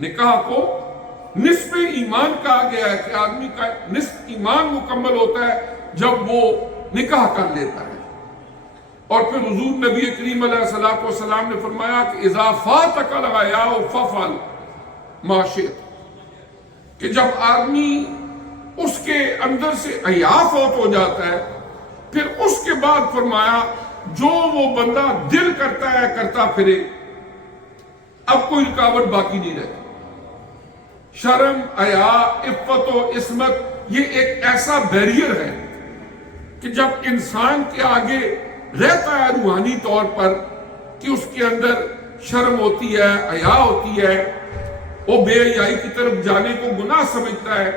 نکاح کو نصف ایمان کہا گیا ہے کہ آدمی کا نصف ایمان مکمل ہوتا ہے جب وہ نکاح کر لیتا ہے۔ اور پھر حضور نبی کریم علیہ الصلوۃ والسلام نے فرمایا کہ اذا فاتک الحیاء فافعل ما شئت، کہ جب آدمی اس کے اندر سے حیا فوت ہو جاتا ہے، پھر اس کے بعد فرمایا جو وہ بندہ دل کرتا ہے کرتا پھرے، اب کوئی رکاوٹ باقی نہیں رہتی۔ شرم، حیا، عفت و عصمت یہ ایک ایسا بیریئر ہے کہ جب انسان کے آگے رہتا ہے روحانی طور پر کہ اس کے اندر شرم ہوتی ہے، حیا ہوتی ہے، وہ بے حیائی کی طرف جانے کو گناہ سمجھتا ہے،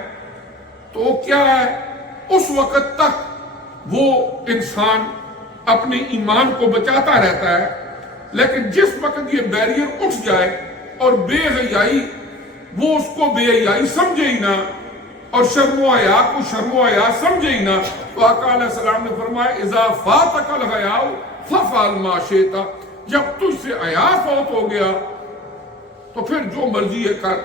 تو کیا ہے اس وقت تک وہ انسان اپنے ایمان کو بچاتا رہتا ہے، لیکن جس وقت یہ بیریئر اٹھ جائے اور بے حیائی وہ اس کو بے حیائی سمجھے ہی نہ اور شرم و حیا کو شرم و حیا سمجھے ہی نہ، تو آقا علیہ السلام نے فرمایا اذا فاتک الحیاء فافعل ما شئت، جب تجھ سے حیا فوت ہو گیا تو پھر جو مرضی ہے کر،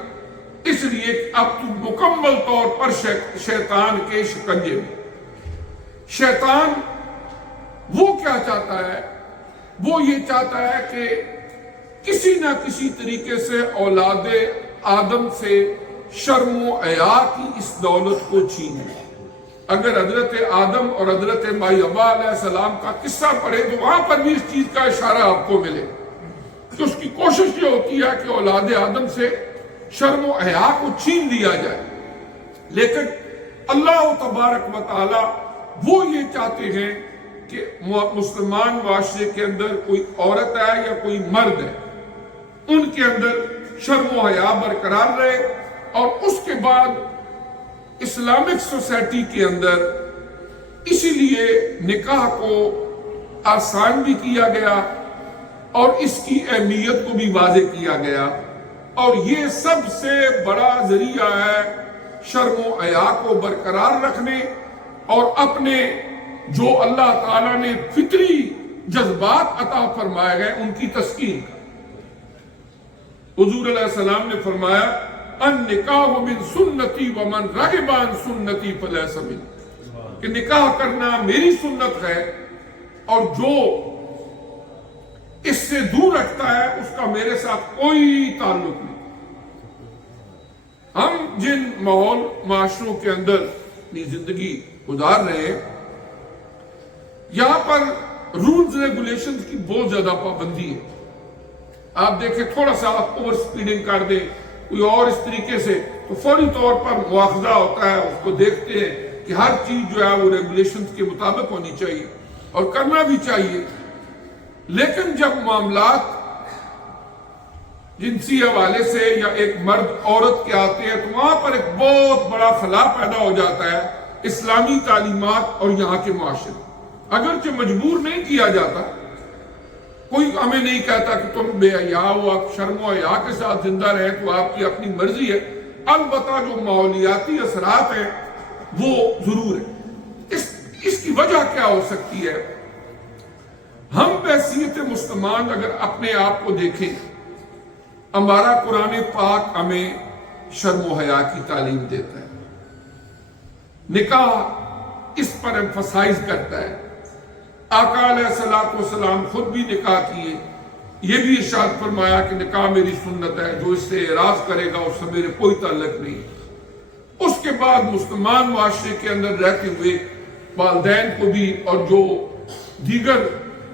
اس لیے کہ اب تو مکمل طور پر شیطان کے شکنجے میں۔ شیطان وہ کیا چاہتا ہے؟ وہ یہ چاہتا ہے کہ کسی نہ کسی طریقے سے اولاد آدم سے شرم و حیا کی اس دولت کو چھینے۔ اگر حضرت آدم اور حضرت مائی حوا علیہ السلام کا قصہ پڑھے تو وہاں پر بھی اس چیز کا اشارہ آپ کو ملے کہ اس کی کوشش یہ ہوتی ہے کہ اولاد آدم سے شرم و حیا کو چھین دیا جائے، لیکن اللہ تبارک و تعالی وہ یہ چاہتے ہیں کہ مسلمان معاشرے کے اندر کوئی عورت ہے یا کوئی مرد ہے، ان کے اندر شرم و حیا برقرار رہے، اور اس کے بعد اسلامک سوسائٹی کے اندر اسی لیے نکاح کو آسان بھی کیا گیا اور اس کی اہمیت کو بھی واضح کیا گیا، اور یہ سب سے بڑا ذریعہ ہے شرم و حیا کو برقرار رکھنے اور اپنے جو اللہ تعالیٰ نے فطری جذبات عطا فرمائے گئے ان کی تسکین کا۔ حضور علیہ السلام نے فرمایا النکاح من سنتی ومن رغب عن سنتی فلیس منی، کہ نکاح کرنا میری سنت ہے اور جو اس سے دور رکھتا ہے اس کا میرے ساتھ کوئی تعلق نہیں۔ ہم جن ماحول معاشروں کے اندر اپنی زندگی گزار رہے ہیں، یہاں پر رولز ریگولیشنز کی بہت زیادہ پابندی ہے۔ آپ دیکھیں تھوڑا سا آپ اوور سپیڈنگ کر دیں کوئی اور اس طریقے سے تو فوری طور پر مواخذہ ہوتا ہے، اس کو دیکھتے ہیں کہ ہر چیز جو ہے وہ ریگولیشنز کے مطابق ہونی چاہیے اور کرنا بھی چاہیے، لیکن جب معاملات جنسی حوالے سے یا ایک مرد عورت کے آتے ہیں تو وہاں پر ایک بہت بڑا خلا پیدا ہو جاتا ہے اسلامی تعلیمات اور یہاں کے معاشرے۔ اگرچہ مجبور نہیں کیا جاتا، کوئی ہمیں نہیں کہتا کہ تم بے حیا ہو، آپ شرم و حیا کے ساتھ زندہ رہیں تو آپ کی اپنی مرضی ہے، البتہ جو ماحولیاتی اثرات ہیں وہ ضرور ہے۔ اس کی وجہ کیا ہو سکتی ہے؟ ہم بحیثیت مسلمان اگر اپنے آپ کو دیکھیں، ہمارا قرآن پاک ہمیں شرم و حیا کی تعلیم دیتا ہے، نکاح اس پر ایمفسائز کرتا ہے۔ آقا علیہ السلام خود بھی نکاح کیے، یہ بھی ارشاد فرمایا کہ نکاح میری سنت ہے، جو اس سے اعراض کرے گا اس سے میرے کوئی تعلق نہیں۔ اس کے بعد مسلمان معاشرے کے اندر رہتے ہوئے والدین کو بھی اور جو دیگر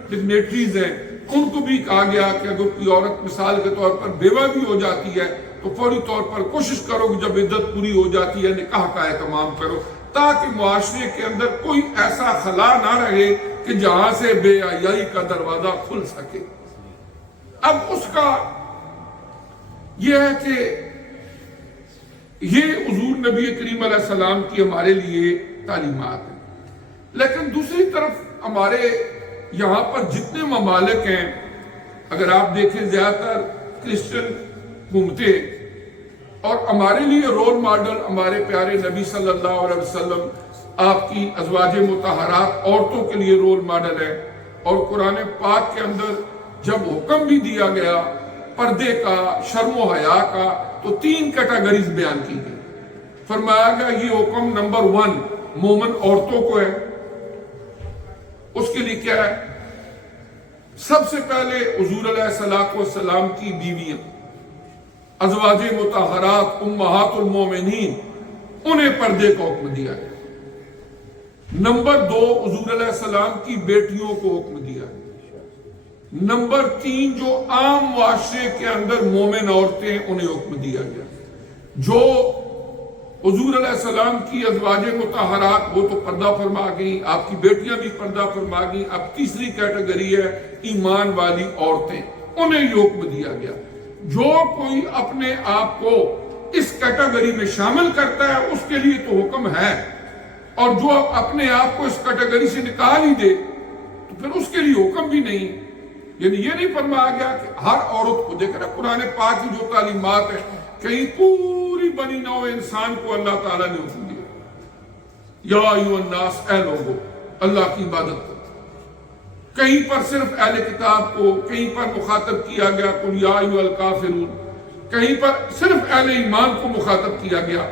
ڈگنیٹریز ہیں ان کو بھی کہا گیا کہ اگر کوئی عورت مثال کے طور پر بیوہ بھی ہو جاتی ہے تو فوری طور پر کوشش کرو کہ جب عدت پوری ہو جاتی ہے نکاح کا اہتمام کرو، تاکہ معاشرے کے اندر کوئی ایسا خلا نہ رہے کہ جہاں سے بے حیائی کا دروازہ کھل سکے۔ اب اس کا یہ ہے کہ یہ حضور نبی کریم علیہ السلام کی ہمارے لیے تعلیمات ہیں، لیکن دوسری طرف ہمارے یہاں پر جتنے ممالک ہیں، اگر آپ دیکھیں زیادہ تر کرسچن حکومتیں، اور ہمارے لیے رول ماڈل ہمارے پیارے نبی صلی اللہ علیہ وسلم، آپ کی ازواج مطہرات عورتوں کے لیے رول ماڈل ہے، اور قرآن پاک کے اندر جب حکم بھی دیا گیا پردے کا، شرم و حیا کا، تو 3 کیٹیگریز بیان کی گئی۔ فرمایا گیا یہ حکم نمبر 1 مومن عورتوں کو ہے۔ اس کے لیے کیا ہے؟ سب سے پہلے حضور علیہ الصلوۃ والسلام کی بیویاں، ازواج مطہرات، امہات المومنین، انہیں پردے کا حکم دیا گیا۔ نمبر 2 حضور علیہ السلام کی بیٹیوں کو حکم دیا گیا۔ نمبر 3 جو عام معاشرے کے اندر مومن عورتیں، انہیں حکم دیا گیا۔ جو حضور علیہ السلام کی ازواج مطہرات، وہ تو پردہ فرما گئی، آپ کی بیٹیاں بھی پردہ فرما گئی۔ اب تیسری کیٹیگری ہے ایمان والی عورتیں، انہیں یہ حکم دیا گیا۔ جو کوئی اپنے آپ کو اس کیٹیگری میں شامل کرتا ہے اس کے لیے تو حکم ہے، اور جو اپنے آپ کو اس کیٹیگری سے نکال ہی دے تو پھر اس کے لیے حکم بھی نہیں۔ یعنی یہ نہیں فرمایا گیا کہ ہر عورت کو، دیکھ رہے قرآن پاک کی جو تعلیمات ہے، کہیں پوری بنی نوع انسان کو اللہ تعالیٰ نے حکم دیا یا ایھا الناس، اے لوگو اللہ کی عبادت کرو۔ کہیں پر صرف اہل کتاب کو، کہیں پر مخاطب کیا گیا قل یا ایھا الکافرون، کہیں پر صرف اہل ایمان کو مخاطب کیا گیا۔